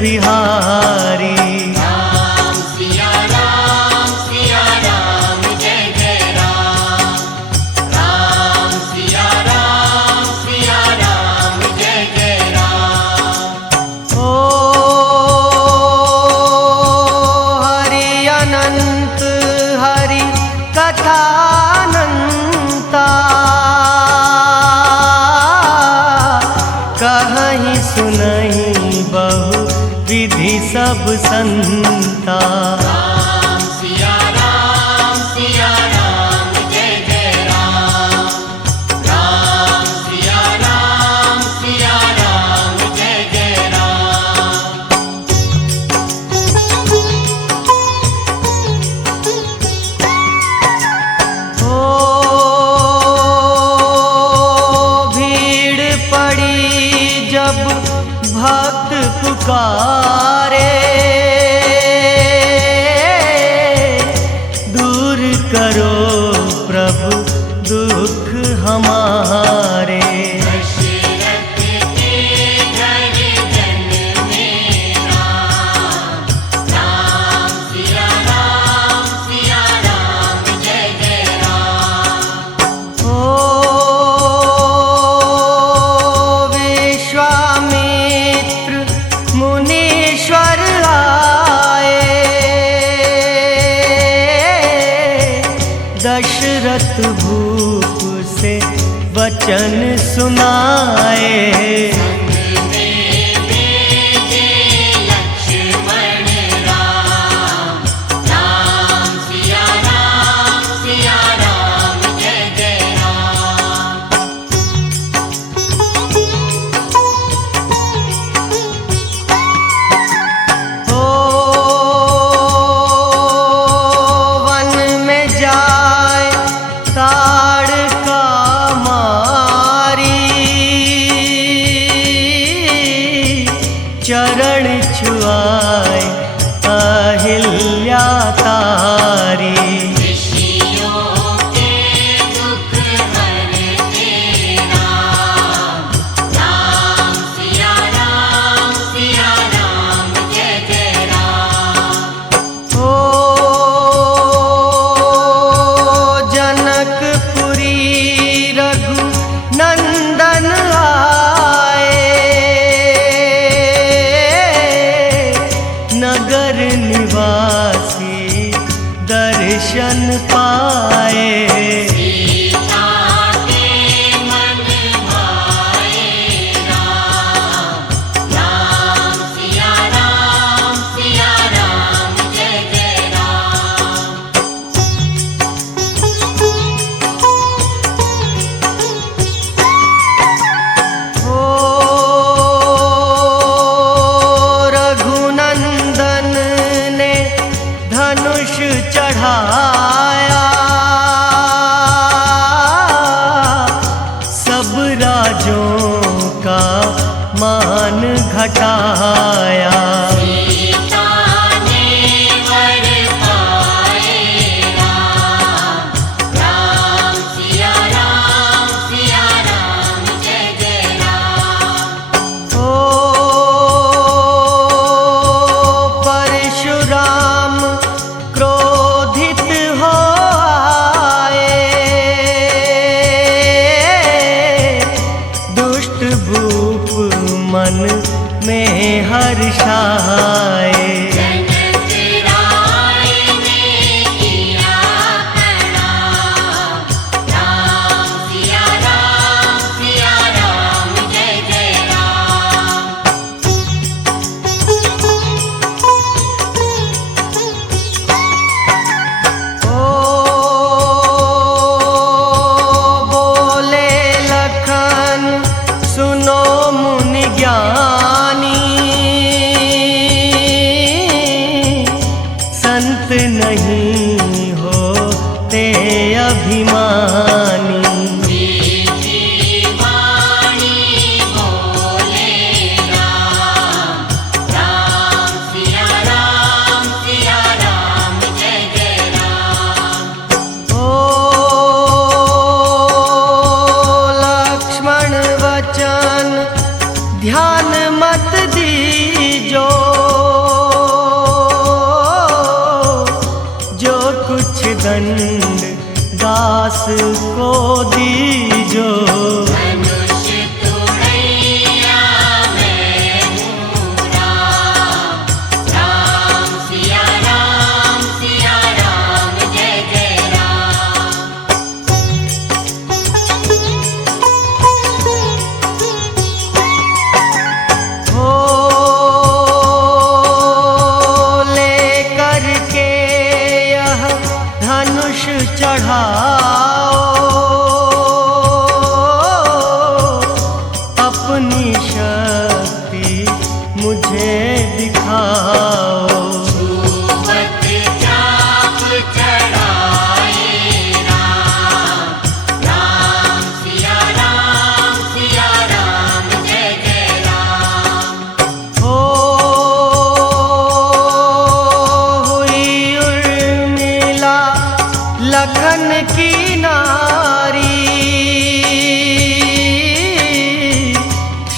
बिहारी। राम सिया राम जय जय राम। राम सिया राम जय जय राम। ओ हरि अनंत हरि कथानंता, कहीं सुनहि बहु विधि सब संता। राम सिया राम जय जय राम। राम सिया राम जय जय राम। ओ भीड़ पड़ी जब भक्त पुकारे, दूर करो प्रभु दुख हमारे। दशरथ के घर जन्मे राम। राम सिया राम जय जय राम। ओ विश्वामित्र मुनीश्वर आए, दशरथ भूप से वचन सुनाए। संग में भेजे लक्ष्मण राम। राम सिया राम जय जय राम। ओ वन में जाए ताड़का मारी, चरण छुआए अहिल्या तारी। ऋषियों के दुख हरते राम। राम सिया राम जय जय राम। ओ जनकपुरी रघु नंदन आए, नगर निवासी दर्शन पाए। सीता के मन भाए राम। राम सिया राम जय जय राम। ओ रघुनंदन ने धनुष चढ़ाया, सब राजों का मान घटाया। सीता ने वर पाए राम। राम सिया राम जय जय राम। ओ परशुराम क्रोधित हो आए, दुष्ट भूप मन में हर्षाए। जनक राय ने किया प्रणाम। राम सिया राम जय जय राम। ओ बोले लखन सुनो मुनि ज्ञानी, संत नहीं होते अभिमानी। मीठी वाणी बोले राम। राम सिया राम जय जय राम। ओ लक्ष्मण वचन ध्यान मत दीजो, के दंड दास को दीजो। धनुष तुड़ैया मैं हूँ राम, राम सिया राम जय जय राम। हो लेकर के यह धनुष चढ़ाओ, अपनी शक्ति मुझे दिखाओ। छूबत चाप चढ़ाए राम, राम सिया राम जय जय राम। हो हुई उर्मिला लखन की नारी,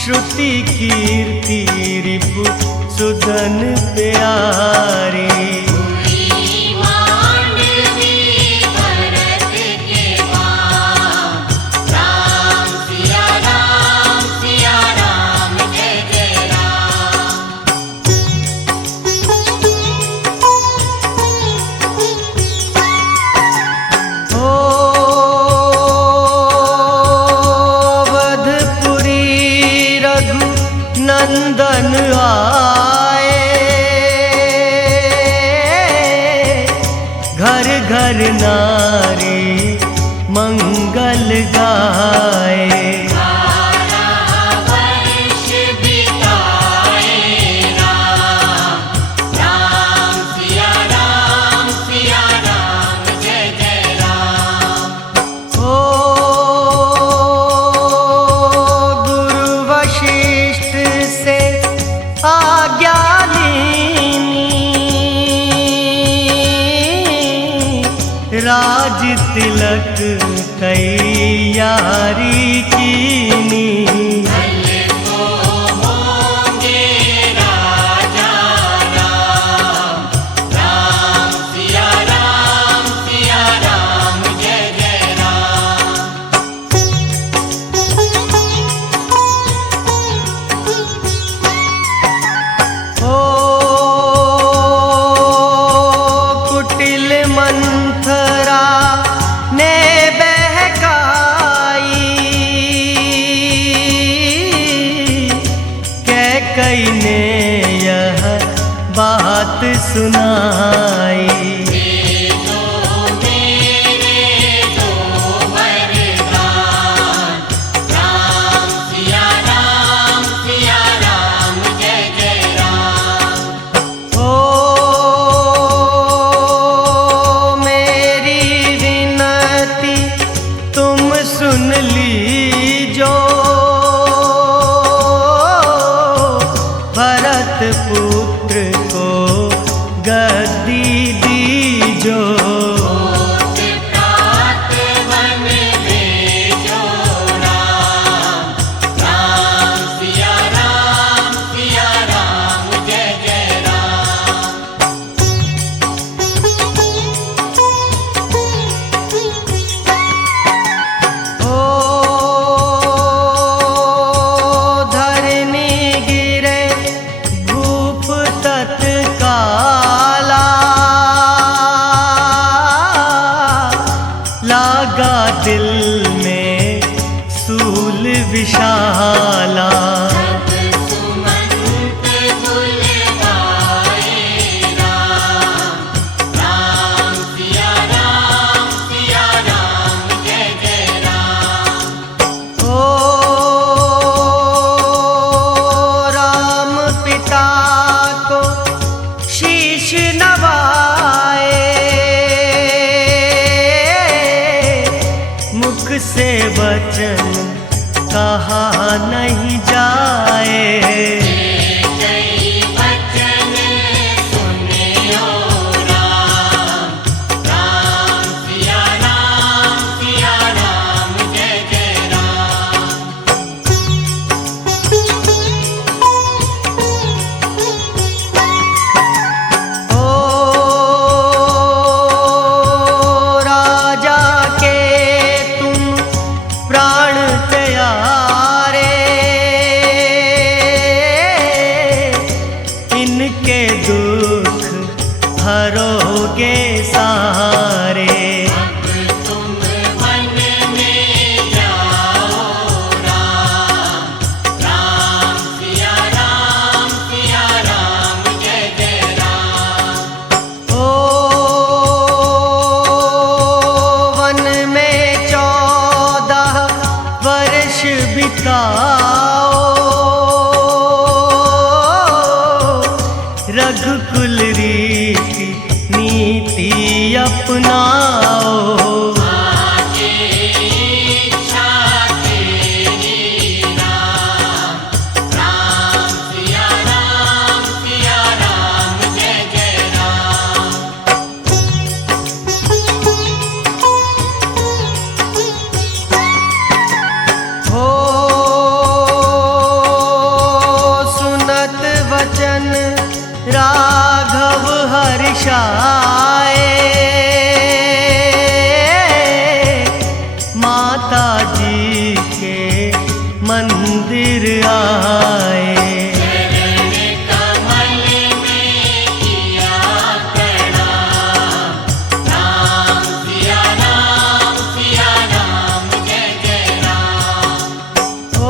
श्रुति कीर्ति रिपु सुदन प्यारी। हुई मांडवी भरत के वाम, राम सिया राम जय जय राम। हो वधपुरी रघु नंदन आए, घर घर नारी मंगल गाए। 12 वर्ष बिताए राम, राम सिया राम जय जय राम। हो गुरु वशिष्ठ से आज्ञा लीनी, राज तिलक तैयारी कीनी। कल को होंगे राजा राम, राम सिया राम जय जय राम। हो कुटिल मंथरा ने बहकाई, कैकई ने यह बात सुनाई। दे दो मेरे दो वरदान, राम सिया राम जय जय राम। हो मेरी विनती तुम सुन लीजो, भरत पुत्र को गद्दी दीजो। होत प्रात वन भेजो राम, राम सिया राम जय जय राम। हो धरनी गिरे भूप तत्काला, लागा दिल में सूल विशाला। सब सुमंत कुल गाए राम, राम सिया राम जय जय राम। हो राम पिता को शीश नवाए, मुख से वचन कहा नहीं जाए। कई वचन सुनियो राम, राम सिया राम जय जय राम। हो हरोगे सारे। अब तुम वन में जाओ राम, राम सिया राम, जय जय राम। ओ वन में 14 वर्ष बिताओ, रघुकुल रीति नीति अपनाओ। आगे इच्छा तेरी राम, राम सिया राम, जय जय राम। हो सुनत वचन राघव हर्षाए, माता जी के मंदिर आए। चरण कमल में किया प्रणाम, राम सिया राम, जय जय राम। ओ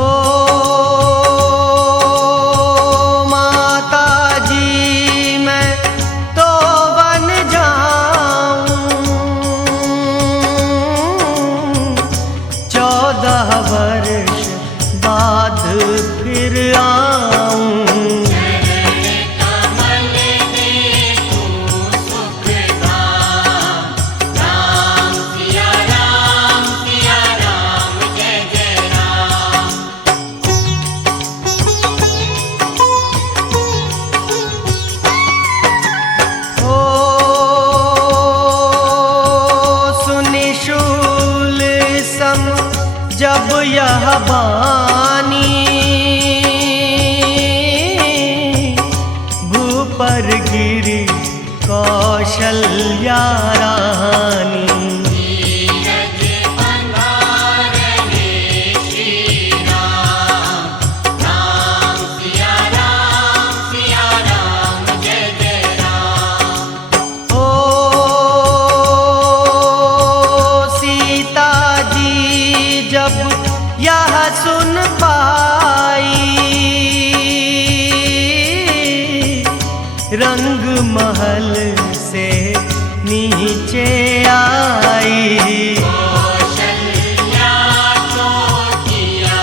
माता जी मैं तो बन जाऊं, 14 वर्ष बाद फिर आऊं। चरण कमल में तू सुख धाम, राम सिया राम, जय जय राम। ओ सुनिशूल सम जब यह बानी, भूपर गिरी कौशल्या रानी। नीरज बंधारणे श्री राम, राम सिया राम, जय जय राम। ओ सीता जी जब यह सुन पाई, रंग महल से नीचे आई। कौशल्या को किया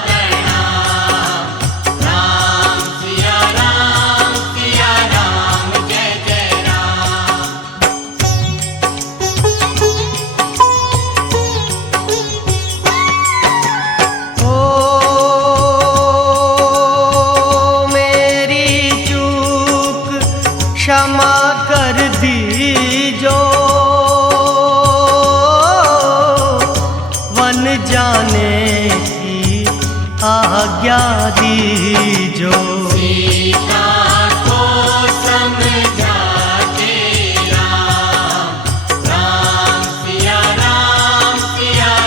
प्रणाम, राम सिया राम, जय जय राम। ओ मेरी चूक क्षमा कर दीजो, वन जाने की आज्ञा दीजो। सीता को समझा के राम, राम सिया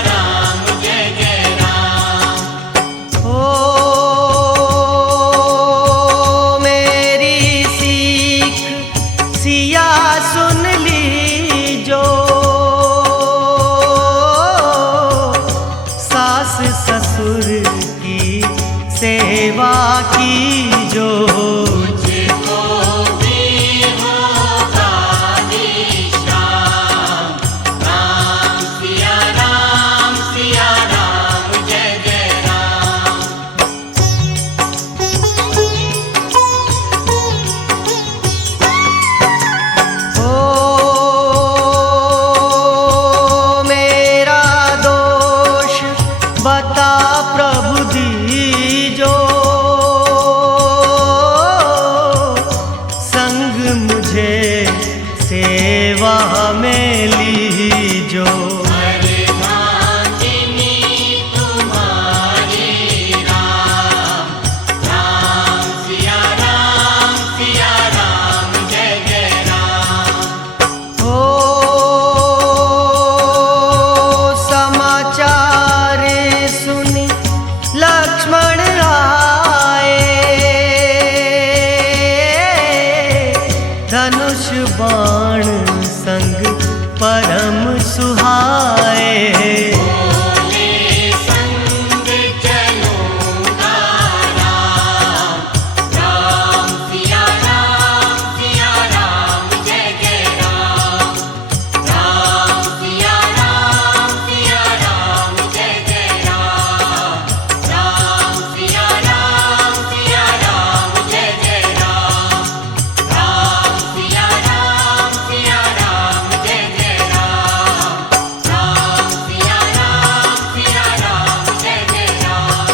राम, जय जय राम। ओ मेरी सीख सिया सुन लीजो, सास ससुर की सेवा कीजो। मुझको भी होगा निशान, राम सिया राम, जय जय राम। ओ मेरा दोष बता प्रभु दीजो, संग मुझे सेवा में लीजो। अर्धांगिनी तुम्हारी राम, राम सिया राम, जय जय राम। ओ समाचार सुनी लक्ष्मण आए, धनुष बाण संग परम सुहाए। बोले संग चलूंगा राम, राम सिया राम जय जय राम, राम सिया राम जय जय राम, राम सिया राम जय जय राम, राम सिया राम जय जय राम, राम सिया राम जय जय राम,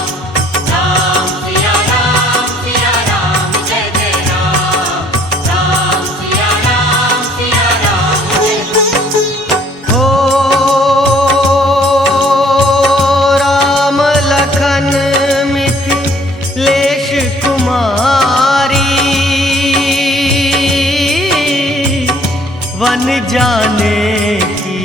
राम सिया राम जय जय राम, राम सिया राम हो राम लखन मिथिलेश कुमारी, वन जाने की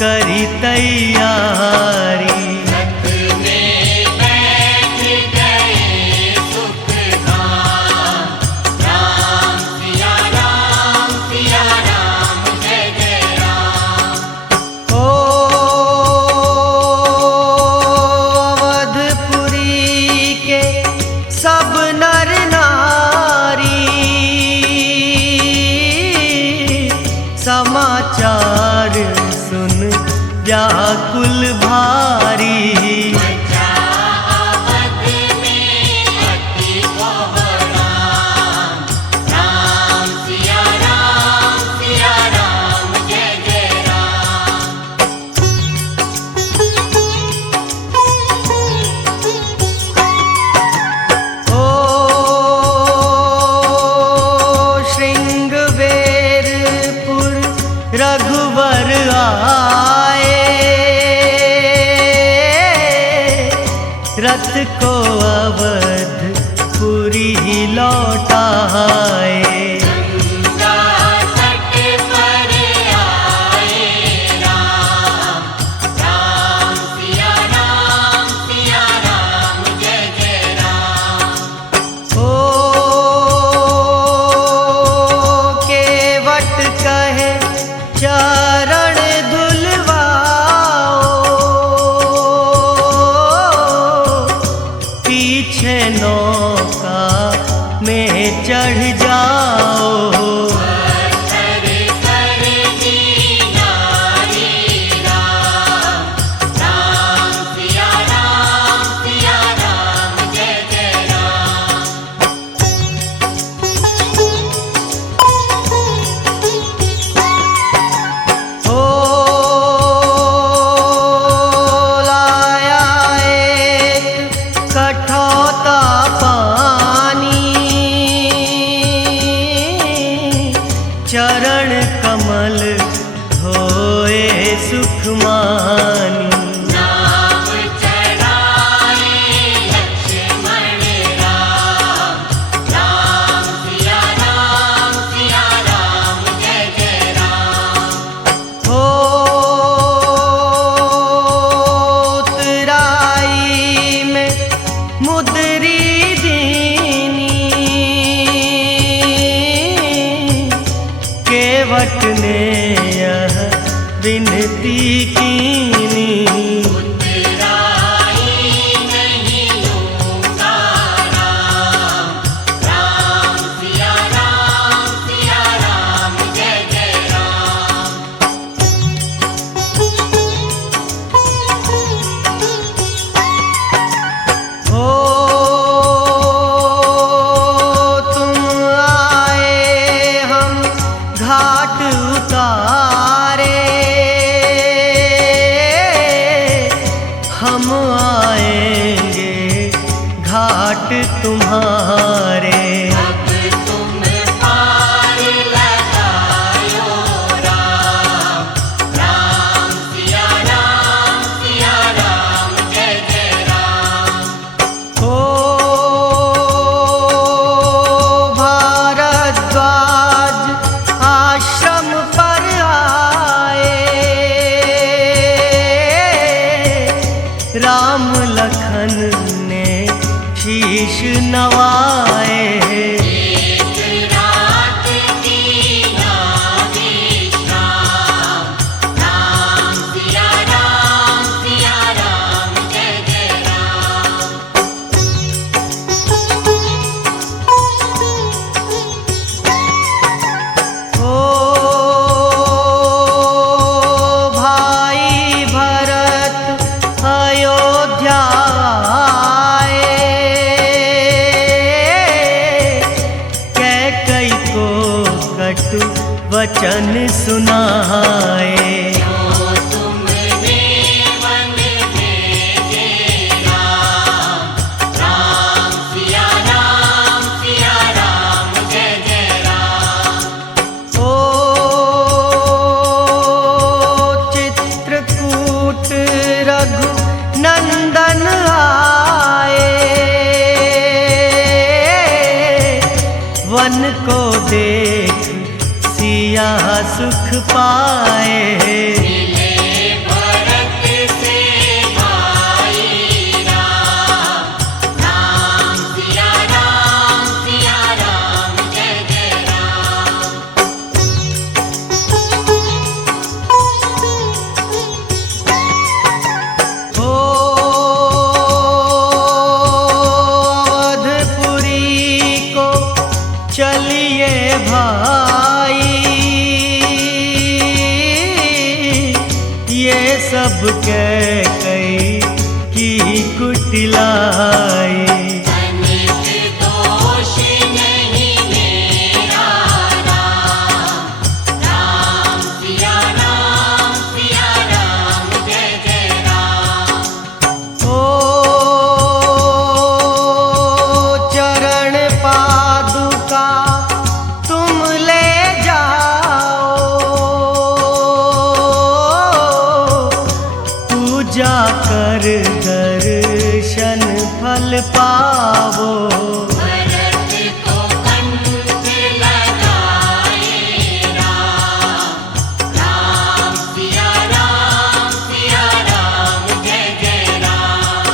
करी तैयारी। रथ में बैठ गए सुख धाम, राम सिया राम जय जय राम। ओ अवधपुरी के सब नर नारी, समाचार सुन व्याकुल भारी। मचा अवध में अति कोहराम, राम सिया राम जय जय राम। ओ श्रृंगवेरपुर रघुवर आए, रथ को अवधपुरी लौटाए। गंगा तट पर आए राम, राम सिया राम जय जय राम। ओ केवट कहे चरण धुलवाओ, पीछे नौका में चढ़ जाओ। पत्थर कर दी नारी राम, राम सिया राम जय जय राम। ओ लाया एक कठौता पानी, चरण कमल धोए सुखमानी। नाम चढ़ाए लक्ष्मण राम, राम सिया राम जय जय राम। हो उत्तराई में मुद्री दीनी, केवट ने यह विनती कीनी। उत्तराई नहीं लूंगा राम, राम सिया राम जय जय राम। हो तुम आए हम घाट उतारे, हम आएंगे घाट तुम्हारे। अब तुम पार लगायो राम, राम सिया राम जय जय राम। हो भारद्वाज आश्रम पर आ तू वचन सुनाए। जो तुमने वन भेजे राम, राम सिया राम जय जय राम। ओ चित्रकूट रघु नंदन आए, वन को देख सिया सुख पाए। मिले भरत से भाई राम, राम सिया राम जय जय राम। ओ अवधपुरी को चलिए भाई, ये सब कह कई की कुटिलाई। तनिक दोष नहीं मेरा राम, राम सिया राम जय जय राम। ओ चरण पादुका तुम ले जाओ, पूजा कर दर्शन फल पावो। भरत को कंठ लगाए राम, राम सिया राम जय जय राम।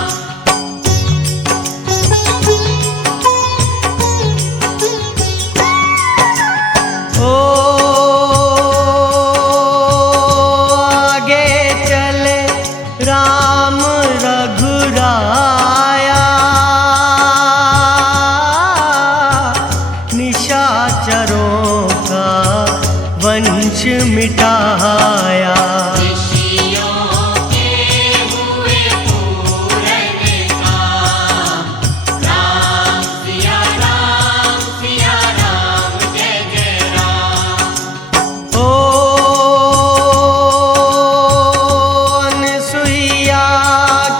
ओ आगे चले राम रघुराया, निशाचरों का वंश मिटाया। ऋषियों के हुए पूरन काम, राम सिया राम जय जय राम। ओ अनसुईया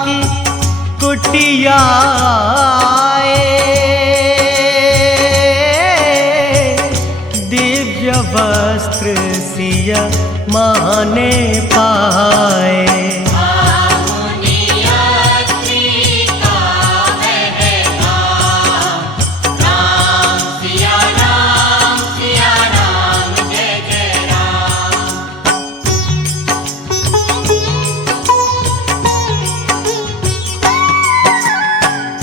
की कुटिया आए, दिव्य वस्त्र सिया माने पाए। मुनियात्री का है काम, राम सिया राम जय जय राम।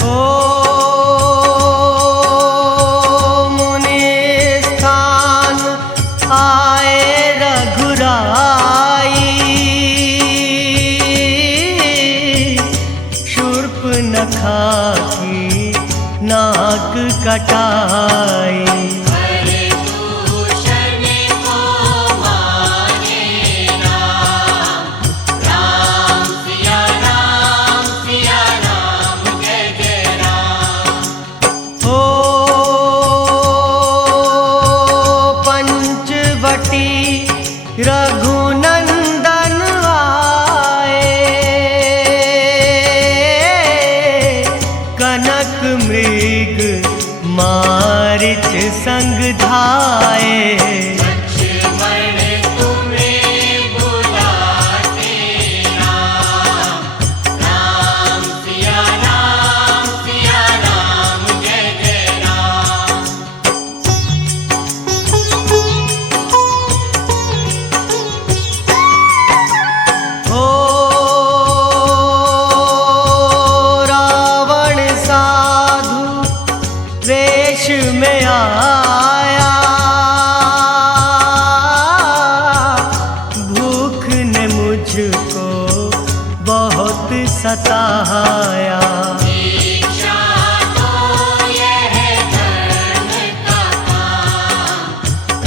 ओ मुनि स्थान आए रघुराई, शूर्पनखा की नाक कटाई। भरतभूषण को मारे राम, राम सिया राम जय जय राम। ओ पंचवटी रघुनंदन आए, कनक मृग मारिच संग धाए। लक्ष्मण तुम्हें बुलाते राम, राम सिया राम जय जय राम। ओ रावण साधु वेश में आया, भूख ने मुझको बहुत सताया। दीक्षा तो यह धर्म का काम,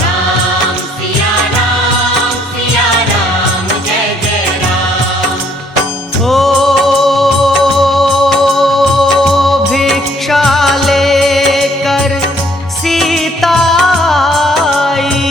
राम सिया राम जय जय राम। ओ भिक्षा लेकर सीता आई,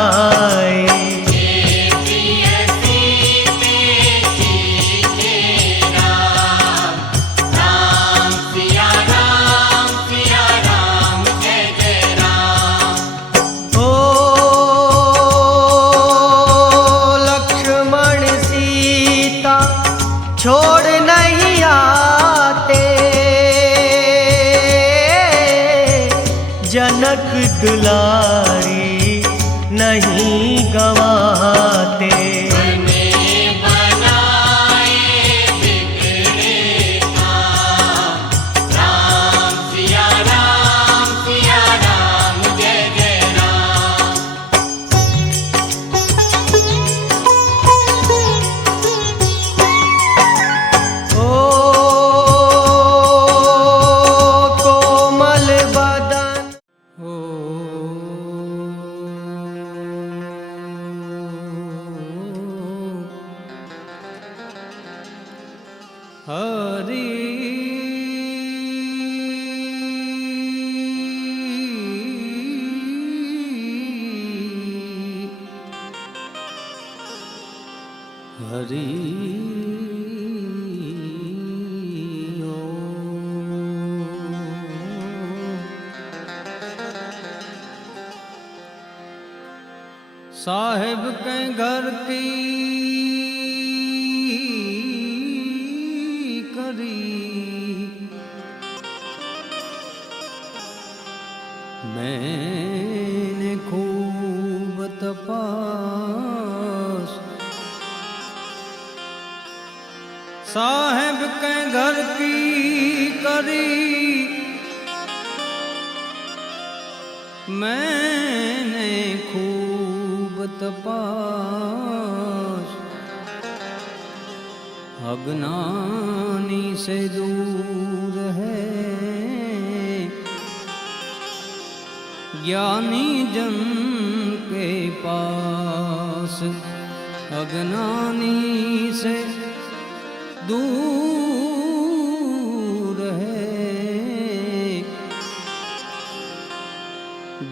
जाए। छोड़ नहीं आते, जनक दुलारी नहीं गवाते। हरि हरि साहेब के घर की मैंने खूब तपास, साहेब के घर की करी मैंने खूब तपास। अज्ञानी से दूर है ज्ञानी जन के पास। अज्ञानी से दूर है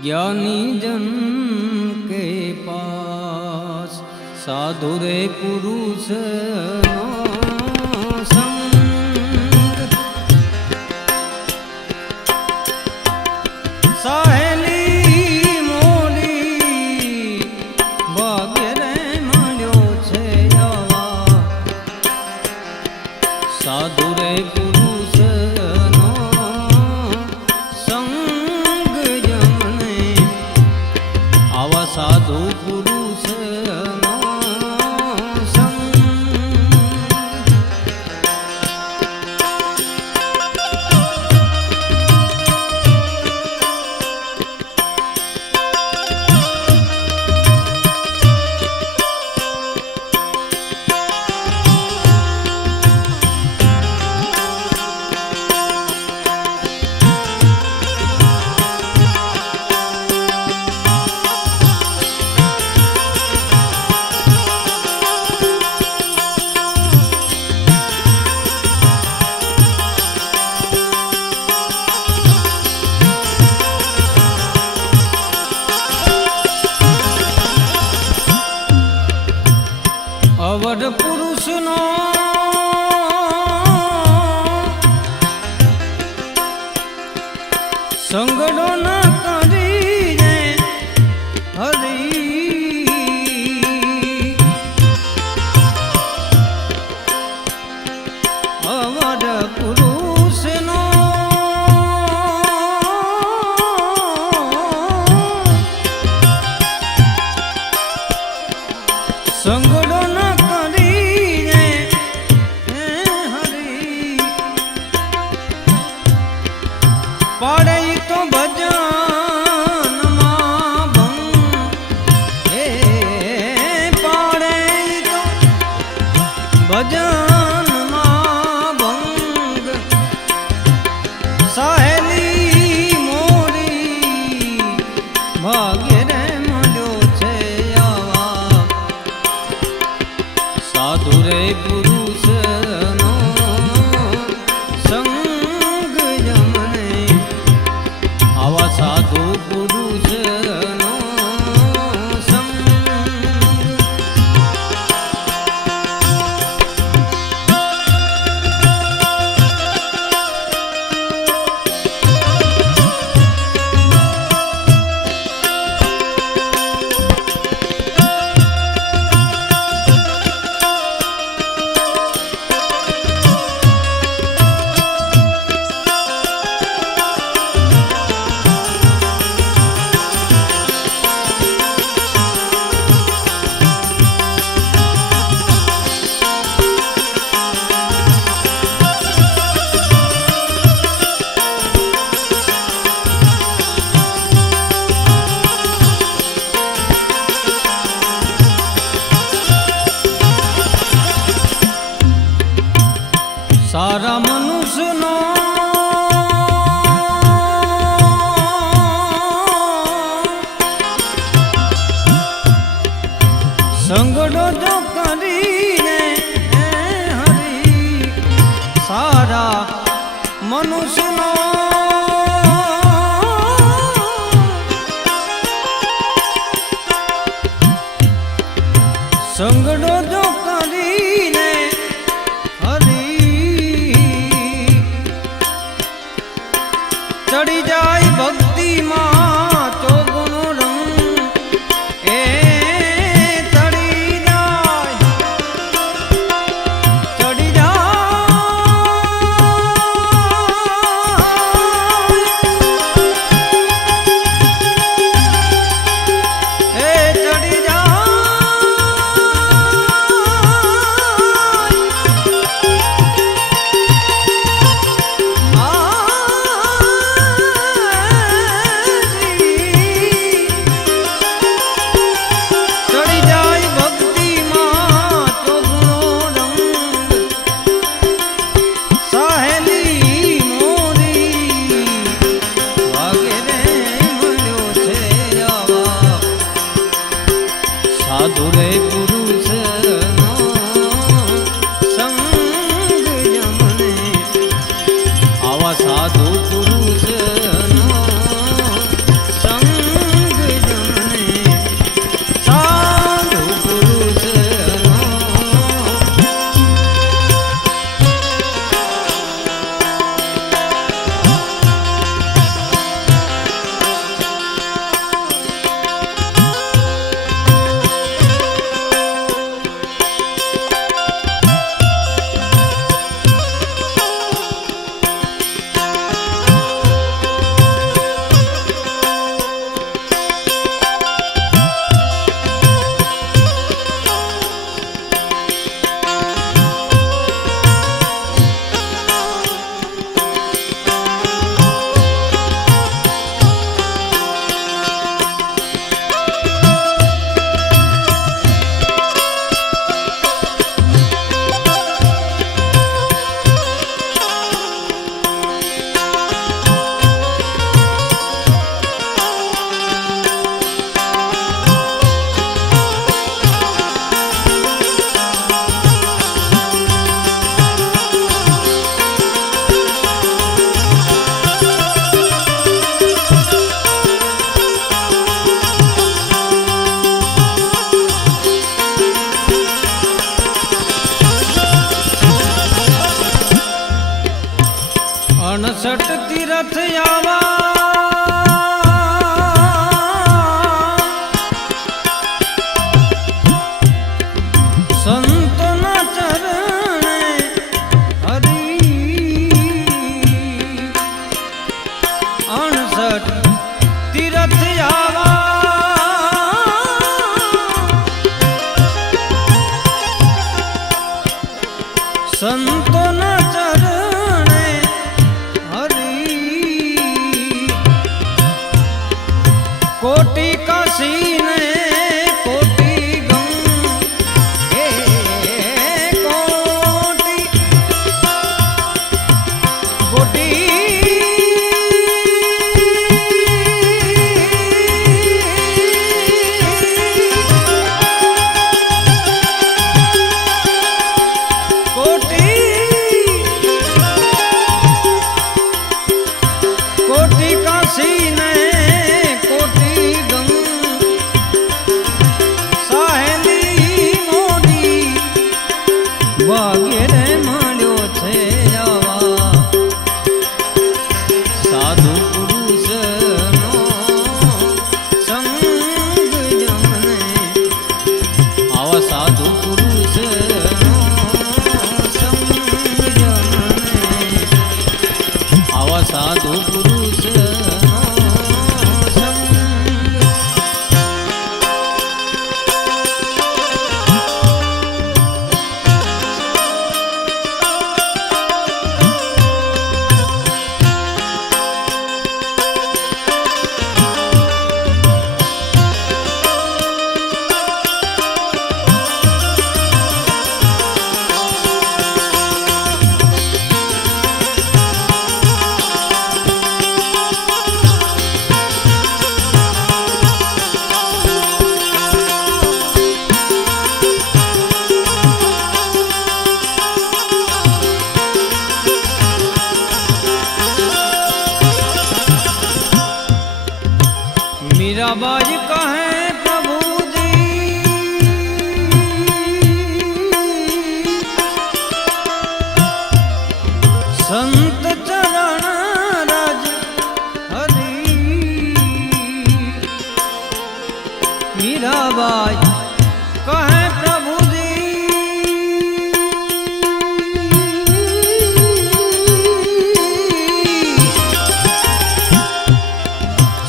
ज्ञानी जन के पास। साधु रे पुरुष साधु रे पुरुष नो संग जमने आवा साधु पुरुष नो संग। અવઢ પુરુષનો સંગડો ન કરીને હરી અવઢ પુરુષનો સંગડો ન પાડે તો ભજન માં ભંગ, હે પાડે તો ભજન માં ભંગ। સહેલી મોરી ભાગ્ય રે મળ્યો છે આવા સાધુ રે પુરુષ નો સંગ જમને આવા સાધુ પુરુષ નો સંગ। સારા મનુષ્યનો સંગડો જો કરીને હરી સારા મનુષ્યનો સંગડો જો કરીને હરી ચડી જાય ભક્તિમાં ચોગનો રંગ એ ચડી જાય એ ચડી સાધુ રે પુરુષનો સંગ જમને આવા સાધુ પુરુષનો સંગ જમને સાધુ પુરુષનો અણસઠ તીરથ સંતના ચરણે હરી 68 તીરથ સંતોના ચરણે હરી મીરાબાઈ કહે પ્રભુજી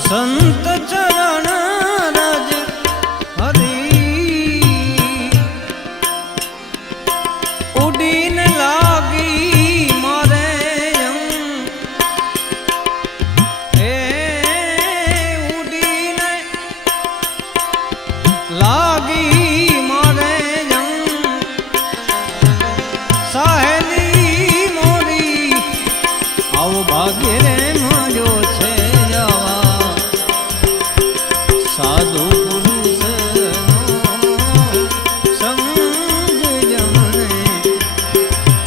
સંત ચરણ રજ હરી ઉડીને લાગી મારે ઉડીને લાગી મારે સાહેલી મોરી આવો ભાગ્ય રે મળ્યો છે જવા સાધુ પુરુષનો સંગ જમણે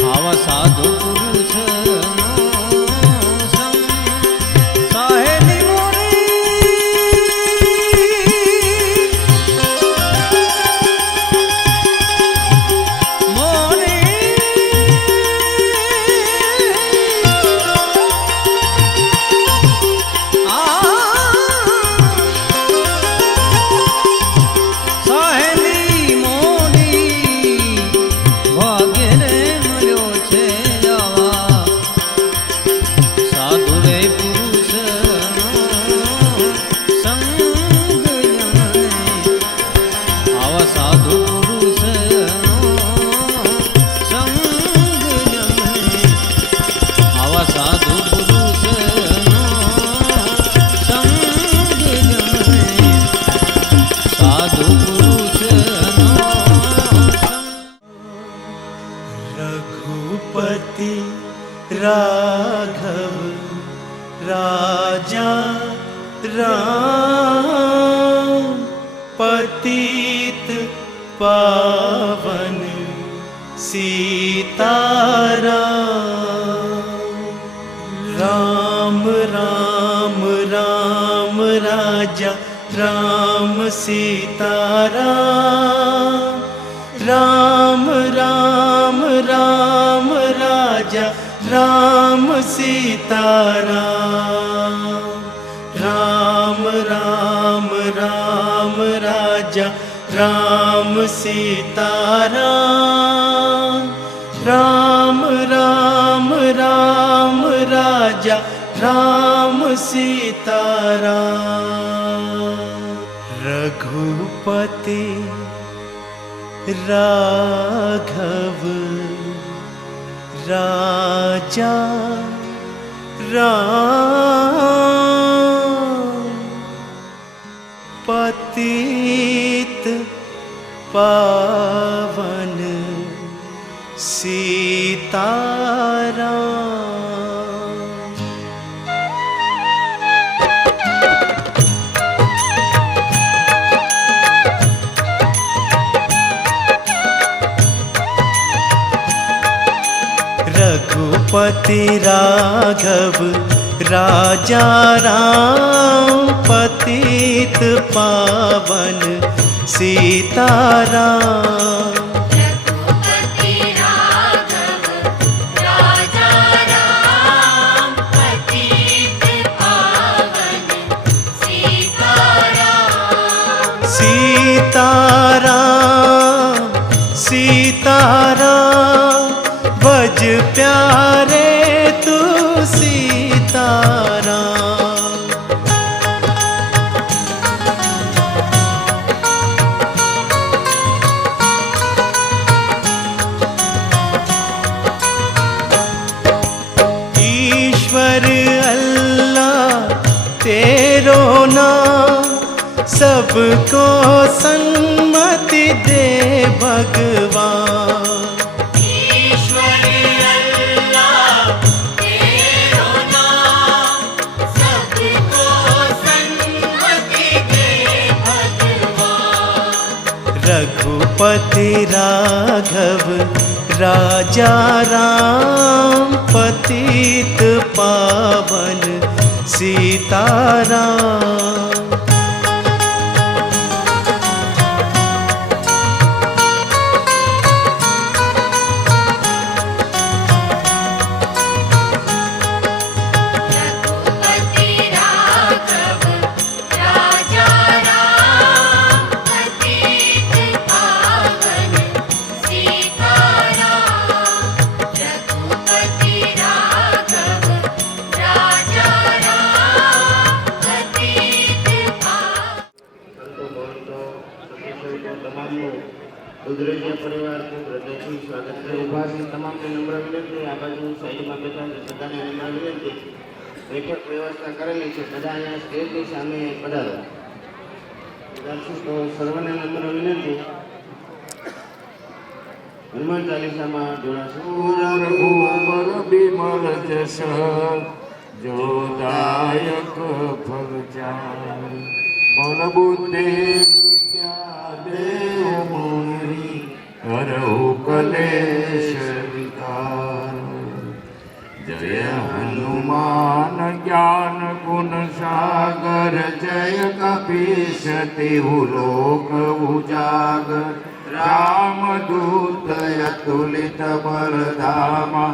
આવા સાધુ પુરુષનો સંગ સાહેલી સાધુ પુરુષનો સંગ જમણે આવા સાધુ પુરુષનો સંગ જમણે સાધુ પુરુષનો रघुपति राघव राजा राम पतित पावन सीताराम राम राम राजा राम सीताराम राम राम राम राजा राम सीताराम राम राम राम राजा राम सीताराम राम राम राम राजा राम सीताराम रघुपति राघव राजा राम पतित पावन सीताराम रघुपति राघव राजा राम पतित पावन सीताराम रघुपति राघव राजा राम पतित पावन सीताराम सीताराम सीताराम भज प्यारे तू सीताराम ईश्वर अल्लाह तेरो नाम सबको सन्मति दे भगवान ईश्वर अल्लाह तेरो नाम सबको सन्मति दे भगवान रघुपति राघव राजा राम पतित पावन सीताराम रघुपति राघव राजा राम તમામનું દુધરેજિયા પરિવાર ખૂબ હૃદયથી સ્વાગત કરે. ઉભા છે તમામને નમ્ર વિનંતી, આ બાજુ સાઈડમાં બેઠા છે બધાને નમ્ર વિનંતી. બેઠક વ્યવસ્થા કરેલી છે, બધા અહીંયા સ્ટેજની સામે પધારો. દર્શકો સર્વને નમ્ર વિનંતી, હનુમાન ચાલીસામાં જોડાશું. રઘુવર બિમલ જસ જોદાયક ફલ ચાર બલ બુદ્ધિ વિદ્યા દેવ મુનિ હરહુ કલેશ વિકાર. જય હનુમાન જ્ઞાન ગુણ સાગર જય કપીશ તિહુ લોક ઉજાગર. રામદૂત અતુલિત બલધામા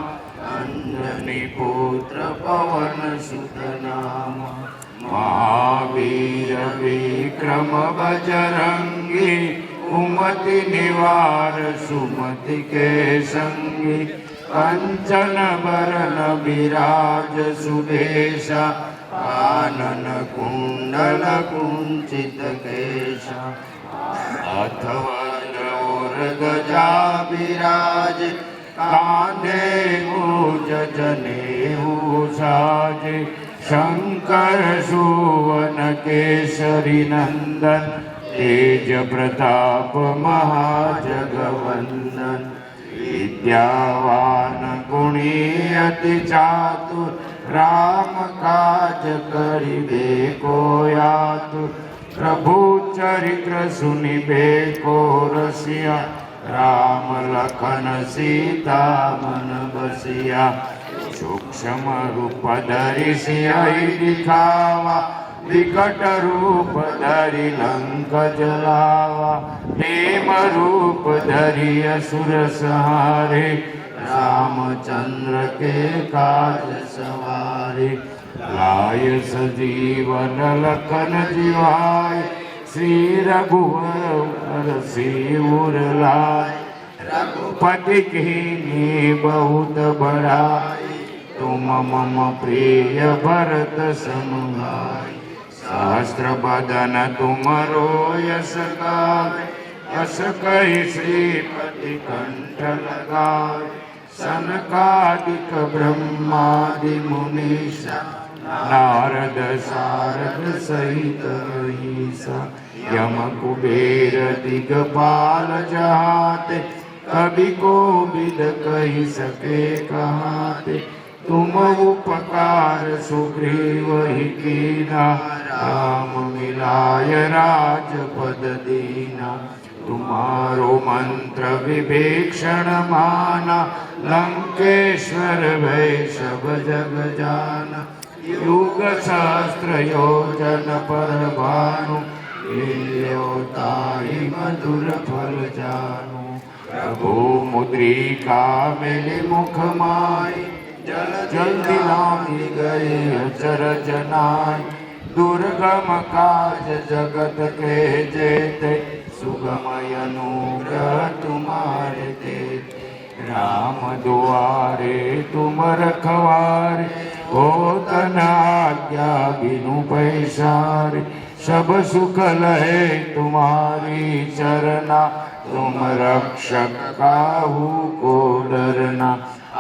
અંજની પુત્ર પવન સુત નામા. મહાવીર વિક્રમ બજરંગી કુમતિ નિવાર સુમતિ કે સંગી. કંચન બરન બિરાજ સુદેશા કાનન કુંડલ કુંચિત કેશા. અથવર ગજા બિરાજ કાંધે મુજ જનેઉ સાજે. શંકર સુવન કેસરી નંદન તેજ પ્રતાપ મહાજગવંદન. વિદ્યાવાન ગુણી અતિ ચાતુર રામ કાજ કરીબે કો આતુર. પ્રભુ ચરિત્ર સુનિબે કો રસિયા રામ લખન સીતા મન બસિયા. સૂક્ષ્મ રૂપ ધરી સિંહ દિખાવા વિકટ રૂપ ધરી લંક જલાવા. પ્રેમ રૂપ ધરી અસુર સંહારે રામચંદ્ર કે કાજ સવારે. લાય સજીવન લખન જીવાય શ્રી રઘુवर सिर लाय. रघुपति कीन्ही बहुत बड़ाई तुम मम प्रिय भरत सम भाई. सहस्त्र बदन तुम यश गावे यश कहि श्रीपति कंठ लगावे. सनकादिक ब्रह्मादि मुनीषा नारद सारद सहित ईसा. यम कुबेर दिगपाल जहाते कवि को विद कही सके कहाते. तुम उपकार सुग्रीव ही कीना राम मिलाय राजपद दीना. तुम्हारो मंत्र विभीषण माना लंकेश्वर भय सब जग जाना. युग सहस्त्र योजन पर भानु ताहि मधुर फल जानु. प्रभु मुद्रिका मेलि मुख माहि जल्दी लांघि गए अचरज नाहि. दुर्गम काज जगत के जेते सुगमय अनुग्रह तुम्हारे तेते. राम दुआरे तुम रखवारे होत न आज्ञा बिनु पैसारे. सब सुख लहे तुम्हारी चरना तुम रक्षक काहू को डरना.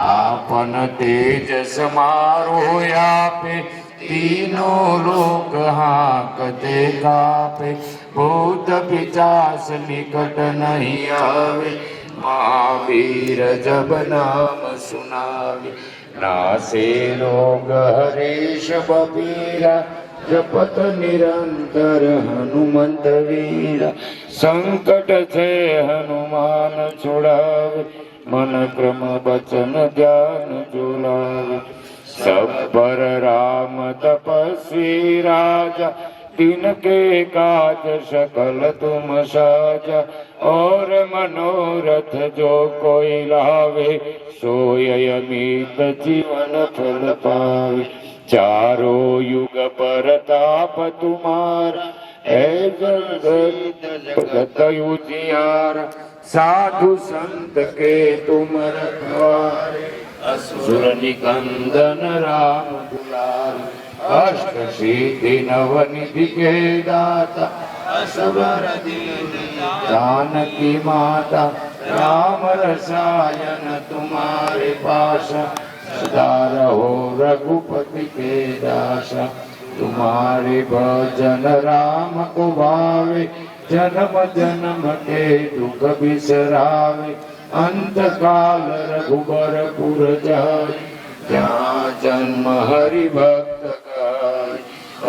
आपन तेज समारो आपे तीनों लोक हांकते कापे. भूत पिचास निकट नहीं आवे महावीर जब नाम सुनावे. नासे रोग हरेश बबीरा जपत निरंतर हनुमंत वीरा. संकट से हनुमान छुड़ावे मन क्रम बचन ध्यान जुलावे. सब पर राम तपस्वी राजा तिनके काज सकल तुम साजा. और मनोरथ जो कोई लावे सोय अमित जीवन फल पावे. चारों युग परताप तुम्हारा है जगत उजियारा. साधु संत के तुम रखवारे असुर निकंदन राम दुलारे. अष्ट सिद्धि नव निधि के दाता असवर दीन जानकी माता राम रसायन तुम्हारे पास सदा रहो रघुपति के दास तुम्हारे भजन राम को भावे जन्म जन्म के दुख बिसरावे अंत काल रघुबर पुर जाय जहाँ जन्म हरि भक्त गाय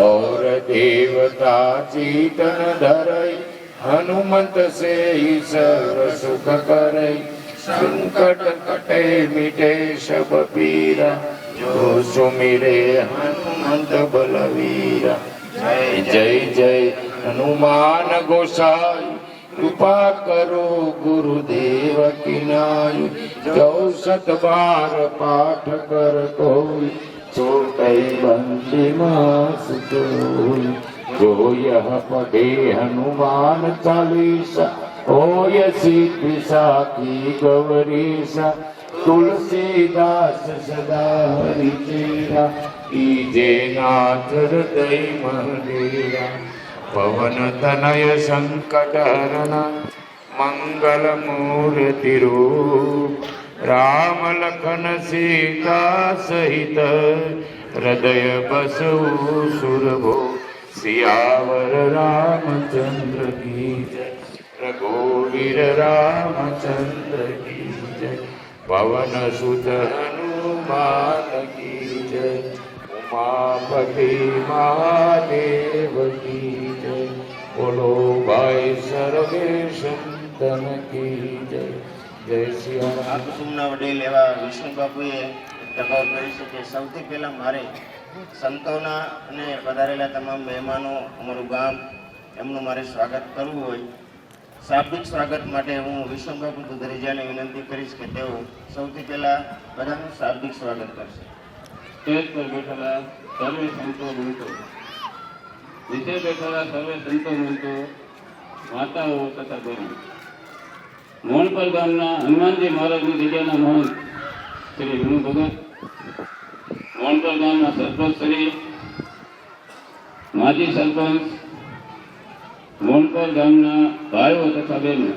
और देवता चीतन धरई हनुमंत से ही सर्व सुख करई संकट कटे मिटे सब पीरा जो सुमिरे हनुमंत बलवीरा जय जय जय हनुमान गोसाई कृपा करो गुरुदेव की नाई जो 100 बार पाठ कर कोई छोटे बंसी मास कोई जो यह पढ़े हनुमान चालीसा होय सिद्धि साखी गौरीसा तुलसीदास सदा हरि चेरा कीजे नाथ हृदय मंदिरा पवन तनय संकट हरण मंगल मूर्ति रूप राम लखन सीता सहित हृदय बसु सुरभो सियावर रामचंद्र की जय रघुवीर रामचंद्र की जय पवन सुत हनुमान की जय उमापति महादेव की जय बोलो भाई सर्वेश तन की जय जय श्री આ राम કુટુંબના વડીલ એવા વિષ્ણુ બાપુએ ટકોર કરી છે કે સૌથી પહેલા મારે સંતોના અને પધારેલા તમામ મહેમાનો અમારું ગામ એમનું મારે સ્વાગત કરવું હોય શાબ્દિક સ્વાગત માટે હું વિષ્ણુ બાપુ દુધરેજાને વિનંતી કરીશ કે તેઓ સૌથી પહેલા બધાનું શાબ્દિક સ્વાગત કરશે સ્ટેજ પર બેઠેલા સર્વે સંતો મંતો નીચે બેઠેલા સર્વે સંતો મંતો માતાઓ તથા બહેનો મોહનપર ગામના હનુમાનજી મહારાજની જગ્યાના મહંત શ્રી વિનુ ભગત મોહનપર ગામના સરપંચ શ્રી માજી સરપંચ મોહનપર ગામના ભાઈઓ તથા બહેનો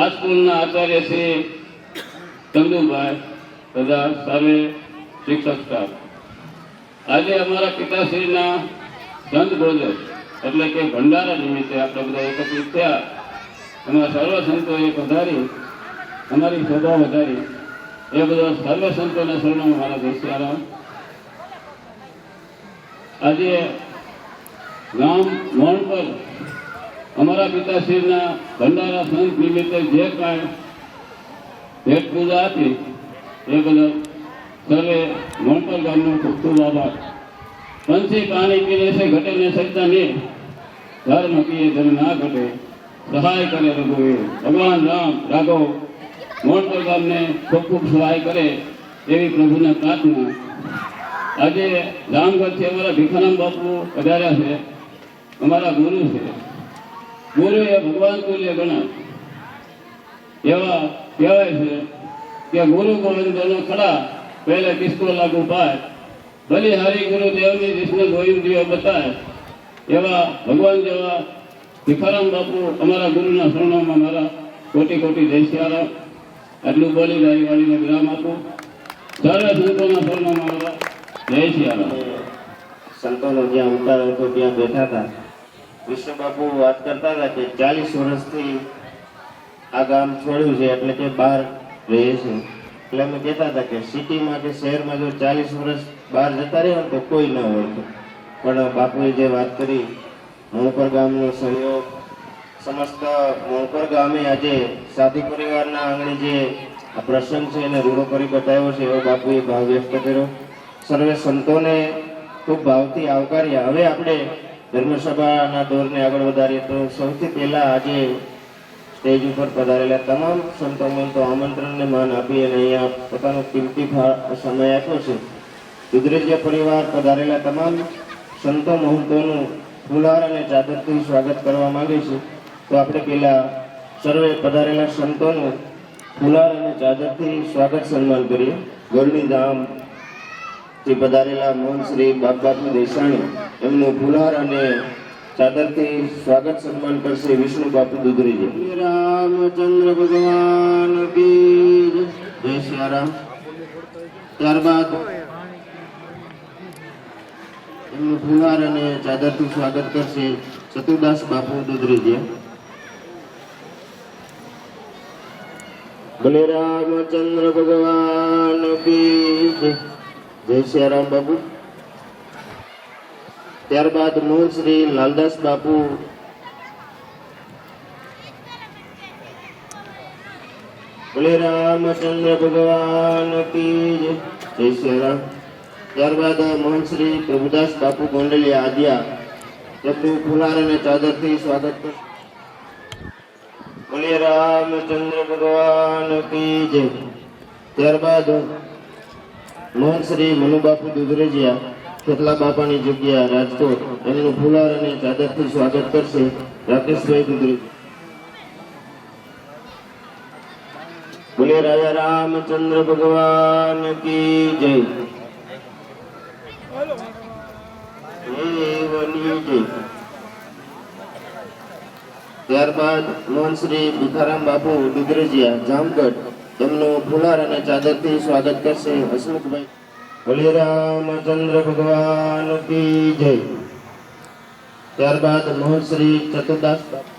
આ સ્કૂલના આચાર્ય શ્રી ચંદુભાઈ તથા સર્વે શિક્ષક સ્ટાફ આજે અમારા પિતાશ્રીના સંત ભોજન એટલે કે ભંડારા નિમિત્તે આપણે બધા એકત્રિત થયા અને સર્વ સંતોએ પધારી અમારી શોભા વધારી એ બધા સર્વ સંતોના શરણોમાં મારા જય સિયારામ. આજે ગામ મોહનપર અમારા પિતાશ્રીના ભંડારા સંત નિમિત્તે જે કાંઈ ભેટ પૂજા હતી એ બદલ સર્વે મોહનપર ગામનો ખૂબ ખૂબ આભાર. पंछी पानी पीने से घटे न सकता नहीं धर्म किए धर्म ना घटे सहाय करे रघुवीर भगवान राम राघव मोहनपुर गाम ने खूब खूब सहाय करे एवं प्रभु ने प्रार्थना. आज रामगढ़ से हमारा भिखाराम बापू पधार्या है हमारा गुरु है. गुरु ये भगवान तुल्य गणा एवं कहवाय है कि गुरु गोविंद दोनों खड़ा पहले किसको लागू पाए भले हरि गुरुदेव ने जिसने गोविंद दिया बताया एवं भगवान जेवा भिखाराम बापू अमरा गुरुना शरणों में मारा कोटि कोटि जय सियाराम. आटलू बोली गाड़ी वाड़ी ने विराम आपू. सर्वे संतों शरणों में मारा जय सियाराम. સંતોનો જ્યાં ઉતાર હતો ત્યાં બેઠા હતા. વિષ્ણુ બાપુ વાત કરતા હતા કે 40 વર્ષથી આ ગામ છોડ્યું છે એટલે કે બહાર રહે છે. એટલે અમે કહેતા હતા કે સિટીમાં કે શહેરમાં જો 40 વર્ષ બહાર જતા રહે તો કોઈ ન ઓળખે. પણ બાપુએ જે વાત કરી મોહનપર ગામનો સહયોગ સમસ્ત મોહનપર ગામે આજે સાથી પરિવારના આંગણે જે આ પ્રસંગ છે એને રૂડો કરી બતાવ્યો છે એવો બાપુએ ભાવ વ્યક્ત કર્યો. સર્વે સંતોને ખૂબ ભાવથી આવકાર્યા. હવે આપણે ધર્મસભાના દોરને આગળ વધારીએ તો સૌથી પહેલા આજે સ્ટેજ ઉપર પધારેલા તમામ સંતો મંતો આમંત્રણને માન આપી અને અહીંયા પોતાનો કિંમતી સમય આપ્યો છે. દુધરેજિયા પરિવાર પધારેલા તમામ સંતો મહંતોનું ફુલાર અને ચાદરથી સ્વાગત કરવા માંગે છે. તો આપણે પહેલા સર્વે પધારેલા સંતોનું ફુલાર અને ચાદરથી સ્વાગત સન્માન કરીએ. ગરડી ધામથી પધારેલા મોહન શ્રી બાપબાપુ દેસાણી એમનું ફુલાર અને ચાદરથી સ્વાગત સન્માન કરશે વિષ્ણુ બાપુ દુધરીજી. શ્રી રામચંદ્ર ભગવાન કી જય. જય સિયારામ. ત્યારબાદ એમનું ફુલહાર અને ચાદરથી સ્વાગત કરશે ચતુરદાસ બાપુ દુધરીજી. ભલે રામચંદ્ર ભગવાન કી જય. જય સિયારામ બાપુ. ત્યારબાદ મોહન શ્રી લાલદાસ બાપુ ભલે રામચંદ્ર ભગવાન કી જય. જય સિયારામ. ત્યારબાદ મોહન શ્રી પ્રભુદાસ બાપુ ગોંડલિયા આદિયા તેમનું ફુલાર અને ચાદરથી સ્વાગત કરશે. ભલે રામચંદ્ર ભગવાન કી જય. ત્યારબાદ મોહન શ્રી મનુબાપુ દુધરેજિયા કેટલા બાપાની જગ્યા રાજકોટ એમનું ફુલાર અને ચાદરથી સ્વાગત કરશે રાકેશભાઈ દુધરેજી. બોલે રાજા રામચંદ્ર ભગવાન કી જય. દેવની જય. ત્યારબાદ મોહન શ્રી ભીખારામ બાપુ દુધરેજિયા જામગઢ તેમનું ફુલાર અને ચાદરથી સ્વાગત કરશે હસમુખભાઈ. બોલે રામચંદ્ર ભગવાન કી જય. ત્યારબાદ મોહન શ્રી ચતુરદાસ બાપુ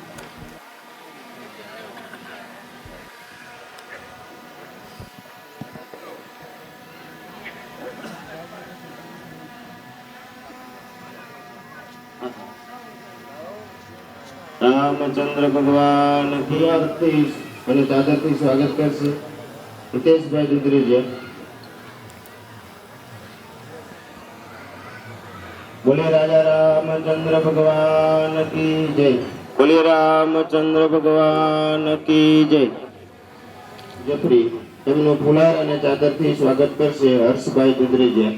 રામચંદ્ર ભગવાન કી આરતી અને ચાદરથી સ્વાગત કરશે હિતેશભાઈ દુધરેજી. બોલે રાજા રામચંદ્ર ભગવાન કી જય. બોલે રામચંદ્ર ભગવાન કી જય. જફરી તેમનું ફુલાર અને ચાદરથી સ્વાગત કરશે હર્ષભાઈ દુધરેજી.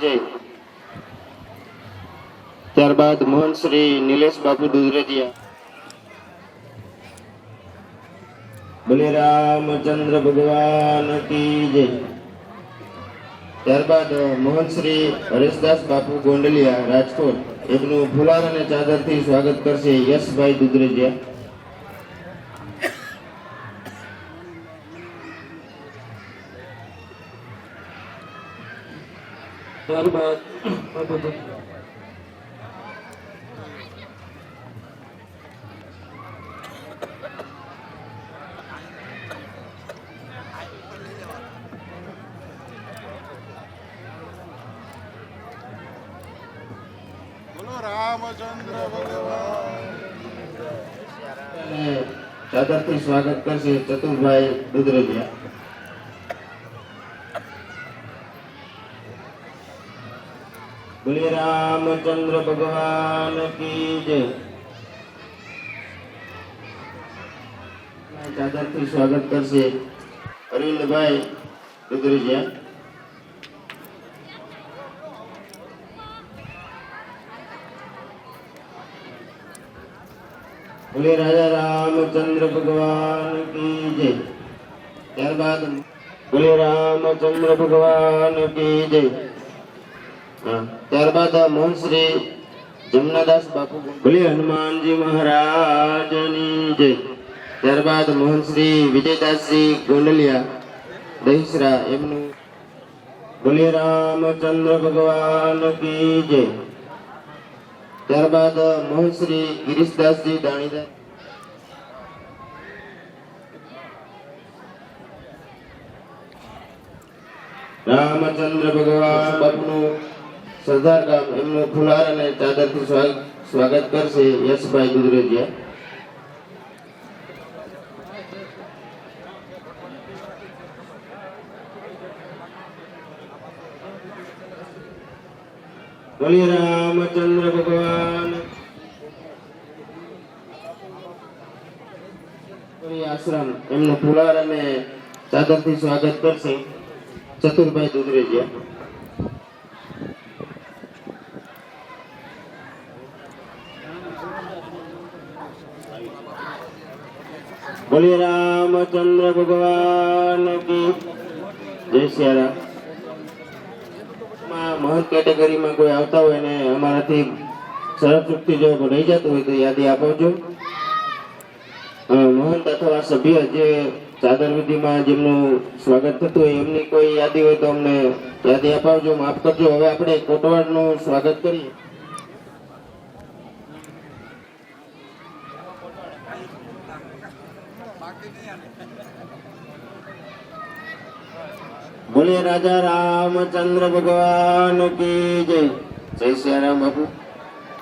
જય. ત્યારબાદ મોહન શ્રી નિલેશ બાપુ દુધરેજિયા. બોલે રામચંદ્ર ભગવાન કી જય. ત્યારબાદ મોહન શ્રી હરેશદાસ બાપુ ગોંડલિયા રાજકોટ એમનું ફુલાર અને ચાદરથી સ્વાગત કરશે યશભાઈ દુધરેજિયા. ત્યારબાદ ચાદરથી સ્વાગત કરશે ચતુરભાઈ દુધરેજિયા. બોલે રામચંદ્ર ભગવાન કી જય. ચાદરથી સ્વાગત કરશે અરવિંદભાઈ દુધરેજિયા. બોલે રાજા રામચંદ્ર ભગવાન કી જય. ત્યારબાદ બોલે રામચંદ્ર ભગવાન કી જય. ત્યારબાદ મોહન શ્રી જમનાદાસ બાપુ બોલે હનુમાનજી મહારાજની જય. ત્યારબાદ મોહન શ્રી વિજયદાસજી ગોંડલિયા દહીસરા એમનું બોલે રામચંદ્ર ભગવાન કી જય. ત્યારબાદ મોહન શ્રી ગિરીશદાસજી દાણીદાર. રામચંદ્ર ભગવાન બાપુનું સરદાર ગામ એમનું ફુલાર અને ચાદરથી સ્વાગત કરશે યશભાઈ દુધરેજિયા. બોલે રામચંદ્ર ભગવાન. આશ્રમ એમનું ફુલાર અને ચાદરથી સ્વાગત કરશે ચતુરભાઈ દુધરેજિયા. બોલે રામચંદ્ર ભગવાન કી જય. સિયારામ. મહંત કેટેગરીમાં કોઈ આવતા હોય ને અમારાથી શરત ચૂકતી જો રહી જતું હોય તો યાદી આપજો. મહંત અથવા સભ્ય જે ચાદર વિધિમાં જેમનું સ્વાગત થતું હોય એમની કોઈ યાદી હોય તો અમને યાદી અપાવજો. માફ કરજો. હવે આપણે કોટવાડનું સ્વાગત કરીએ. બોલે રાજા રામચંદ્ર ભગવાન કી જય. જય શ્રી રામ બાપુ.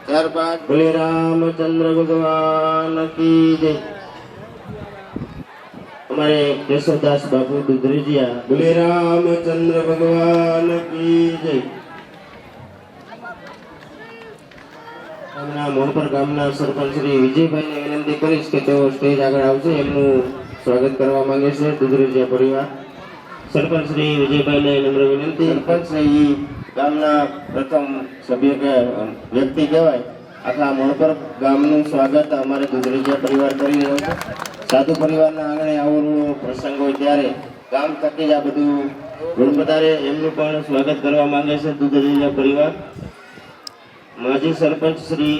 ત્યારબાદ બોલે રામચંદ્ર ભગવાન કી જય. અમારે કેશવદાસ બાપુ દુધરેજિયા. બોલે રામચંદ્ર ભગવાન કી જય. ગામના મોણપર ગામના સરપંચ શ્રી વિજયભાઈને વિનંતી કરીશ કે તેઓ સ્ટેજ આગળ આવશે. એમનું સ્વાગત કરવા માંગે છે દુધરેજિયા પરિવાર. સરપંચ શ્રી વિજયભાઈને નમ્ર વિનંતી. સરપંચ શ્રી ગામના પ્રથમ સભ્ય કે વ્યક્તિ કહેવાય. આખા મોણપર ગામનું સ્વાગત અમારે દુધરેજિયા પરિવાર કરી રહ્યો છે. સાધુ પરિવારના આંગણે આવો પ્રસંગ હોય ત્યારે ગામ થકી જ આ બધું ગુણપતારે એમનું પણ સ્વાગત કરવા માંગે છે દુધરેજિયા પરિવાર. માજી સરપંચ શ્રી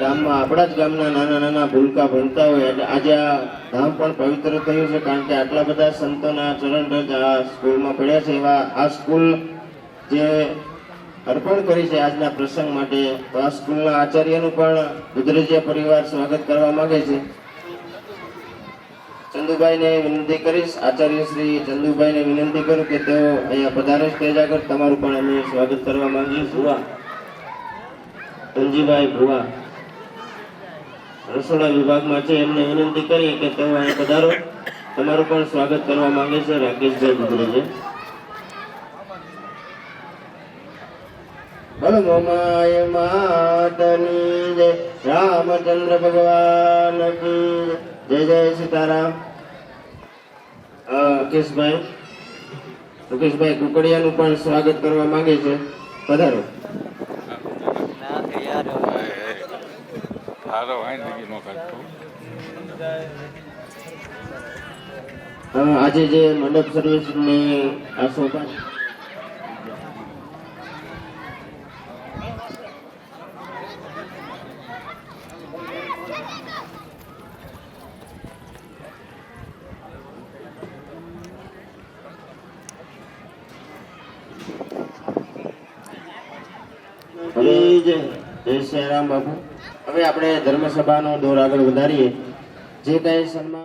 ગામમાં આપણા જ ગામના નાના નાના ભૂલકા ભણતા હોય એટલે આજે આ ધામ પણ પવિત્ર થયું છે. કારણ કે આટલા બધા સંતોના ચરણ રજ આ સ્કૂલમાં પડ્યા છે. એવા આ સ્કૂલ જે અર્પણ કરી છે આજના પ્રસંગ માટે, તો આ સ્કૂલના આચાર્યનું પણ દુધરેજિયા પરિવાર સ્વાગત કરવા માંગે છે. ચંદુભાઈને વિનંતી કરીશ. આચાર્ય શ્રી ચંદુભાઈને વિનંતી કરું કે તેઓ અહીંયા પધારે સ્ટેજ આગળ. તમારું પણ અમે સ્વાગત કરવા માંગીએ. ભુવા ધનજીભાઈ ભુવા રસોડા વિભાગમાં છે. એમને વિનંતી કરી કે તેઓ અહીંયા પધારો. તમારું પણ સ્વાગત કરવા માંગે છે રાકેશભાઈ દુધરેજિયા. બોલો મોમાય માતની જય. રામચંદ્ર ભગવાન કી જય. જય સીતારામ. મુકેશભાઈ કુકડિયાનું પણ સ્વાગત કરવા માંગે છે. પધારો. આજે જે મંડપ સર્વિસની આ શોભા જય શ્રી રામ બાપુ. હવે આપણે ધર્મસભાનો દોર આગળ વધારીએ. જે કઈ સન્માન